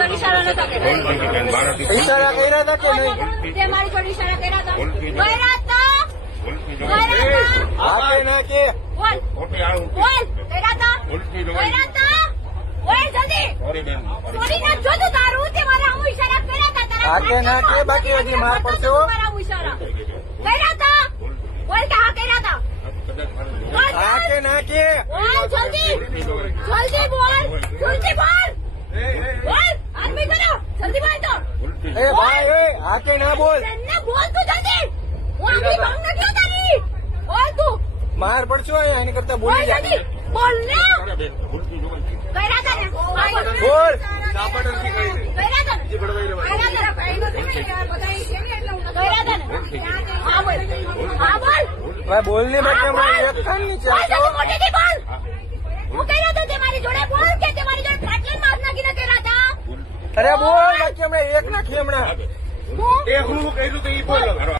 જોડે ઈશારા નતા કર્યા. ઈશારા કર્યા હતા કે નહીં? તે મારી જોડે ઈશારા કર્યા હતા. હા કે ના કે? બોલ કર્યા હતા. બોલ જલ્દી. સોરી ના જોતું તારું તે મારા હું ઈશારા કર્યા હતા તારા. હા કે ના કે? બાકી હજી માર પડશે હો. મારા હું ઈશારા કર્યા હતા. બોલ કે હા કર્યા હતા. હા કે ના કે? બોલ જલ્દી જલ્દી બોલ જલ્દી બોલ બોલ આદમી કરો જલ્દી બોલ તો એ ભાઈ એ હા કે ના બોલ? ને બોલ તું જલ્દી હું આદમી ભાંગ નથી તારી બોલ તું માર પડશો અહીંયા એની કરતા બોલ બોલી જા. જલ્દી બોલ ને કર્યા હતા ને બોલ. કર્યા હતા ને હા બોલ હા બોલ ભાઈ બોલ ને બાકી હમણાં એક કાન ની બોલ ચાલતો. જલ્દી મોટેથી બોલ હું કર્યા હતા તે મારી જોડે બોલ કે તે મારી જોડે ફાટલી માર નાખીને કર્યા હતા અરે બોલ બાકી હમણાં એક નાખી હમણાં. હું એ હું કર્યું તો એ બોલો.